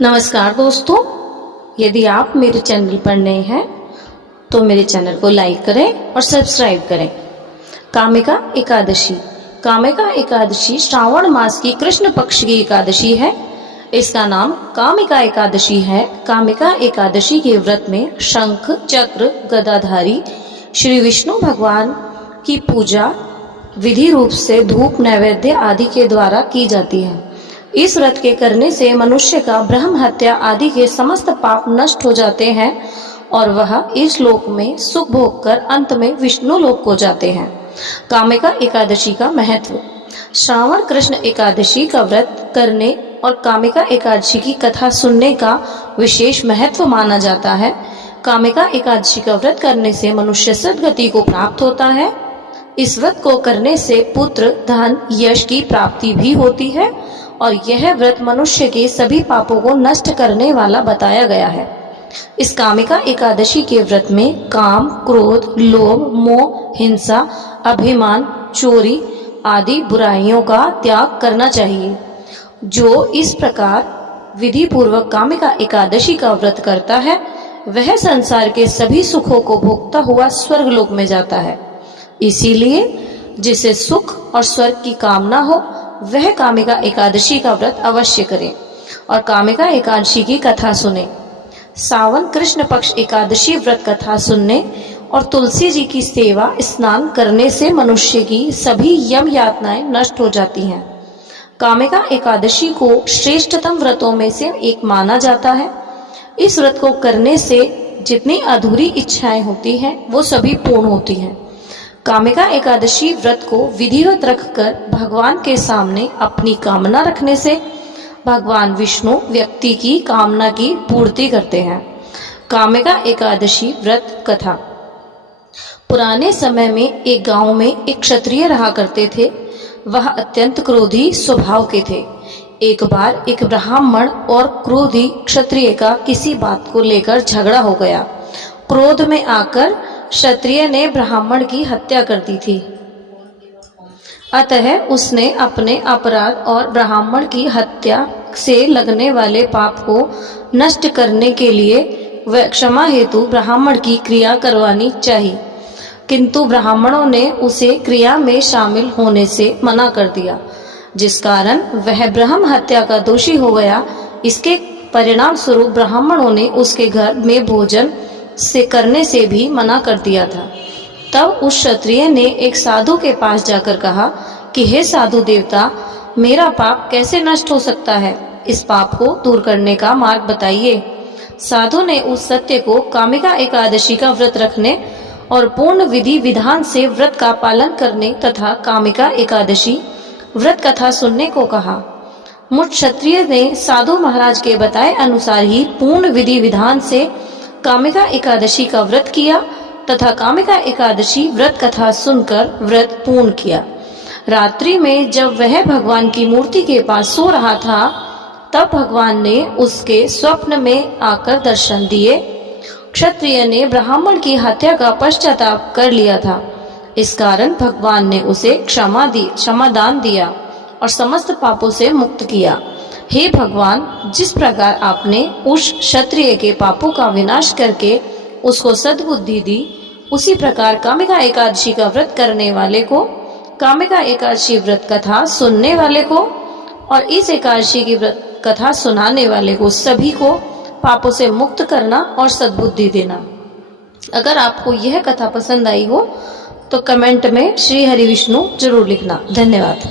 नमस्कार दोस्तों, यदि आप मेरे चैनल पर नए हैं तो मेरे चैनल को लाइक करें और सब्सक्राइब करें। कामिका एकादशी। कामिका एकादशी श्रावण मास की कृष्ण पक्ष की एकादशी है। इसका नाम कामिका एकादशी है। कामिका एकादशी के व्रत में शंख चक्र गदाधारी श्री विष्णु भगवान की पूजा विधि रूप से धूप नैवेद्य आदि के द्वारा की जाती है। इस व्रत के करने से मनुष्य का ब्रह्म हत्या आदि के समस्त पाप नष्ट हो जाते हैं और वह इस लोक में सुख भोग कर अंत में विष्णु लोक को जाते हैं। कामिका एकादशी का महत्व। श्रावण कृष्ण एकादशी का व्रत करने और कामिका एकादशी की कथा सुनने का विशेष महत्व माना जाता है। कामिका एकादशी का व्रत करने से मनुष्य सद्गति को प्राप्त होता है। इस व्रत को करने से पुत्र धन यश की प्राप्ति भी होती है और यह व्रत मनुष्य के सभी पापों को नष्ट करने वाला बताया गया है। इस कामिका एकादशी के व्रत में काम, क्रोध, लोभ, मोह, हिंसा, अभिमान, चोरी आदि बुराइयों का त्याग करना चाहिए। जो इस प्रकार विधि पूर्वक कामिका एकादशी का व्रत करता है वह संसार के सभी सुखों को भोगता हुआ स्वर्ग लोक में जाता है। इसीलिए जिसे सुख और स्वर्ग की कामना हो वह कामिका एकादशी का व्रत अवश्य करें और कामिका एकादशी की कथा सुने। सावन कृष्ण पक्ष एकादशी व्रत कथा सुनने और तुलसी जी की सेवा स्नान करने से मनुष्य की सभी यम यातनाएं नष्ट हो जाती हैं। कामिका एकादशी को श्रेष्ठतम व्रतों में से एक माना जाता है। इस व्रत को करने से जितनी अधूरी इच्छाएं होती हैं वो सभी पूर्ण होती हैं। कामिका एकादशी व्रत को विधिवत रखकर भगवान के सामने अपनी कामना रखने से भगवान विष्णु व्यक्ति की कामना की पूर्ति करते हैं। कामिका एकादशी व्रत कथा। पुराने समय में एक गांव में एक क्षत्रिय रहा करते थे। वह अत्यंत क्रोधी स्वभाव के थे। एक बार एक ब्राह्मण और क्रोधी क्षत्रिय का किसी बात को लेकर झगड़ा हो गया। क्रोध में आकर क्षत्रिय ने ब्राह्मण की हत्या कर दी थी। अतः उसने अपने अपराध और ब्राह्मण की हत्या से लगने वाले पाप को नष्ट करने के लिए वह क्षमा हेतु ब्राह्मण की क्रिया करवानी चाहिए, किंतु ब्राह्मणों ने उसे क्रिया में शामिल होने से मना कर दिया, जिस कारण वह ब्रह्म हत्या का दोषी हो गया। इसके परिणाम स्वरूप ब्राह्मणों ने उसके घर में भोजन से करने से भी मना कर दिया था। तब उस क्षत्रिय ने एक साधु के पास जाकर कहा कि हे साधु देवता, मेरा पाप कैसे नष्ट हो सकता है? इस पाप को दूर करने का मार्ग बताइए। साधु ने उस सत्य को कामिका एकादशी का व्रत रखने और पूर्ण विधि विधान से व्रत का पालन करने तथा कामिका एकादशी व्रत कथा सुनने को कहा। मुझ क्षत्रिय ने साधु महाराज के बताए अनुसार ही पूर्ण विधि विधान से कामिका एकादशी का व्रत किया तथा कामिका एकादशी व्रत कथा सुनकर व्रत पूर्ण किया। रात्रि में जब वह भगवान की मूर्ति के पास सो रहा था तब भगवान ने उसके स्वप्न में आकर दर्शन दिए। क्षत्रिय ने ब्राह्मण की हत्या का पश्चाताप कर लिया था। इस कारण भगवान ने उसे क्षमादान दिया और समस्त पापों से मुक्त किया। हे भगवान, जिस प्रकार आपने उस क्षत्रिय के पापों का विनाश करके उसको सद्बुद्धि दी, उसी प्रकार कामिका एकादशी का व्रत करने वाले को, कामिका एकादशी व्रत कथा सुनने वाले को और इस एकादशी की व्रत कथा सुनाने वाले को सभी को पापों से मुक्त करना और सद्बुद्धि देना। अगर आपको यह कथा पसंद आई हो तो कमेंट में श्री हरि विष्णु जरूर लिखना। धन्यवाद।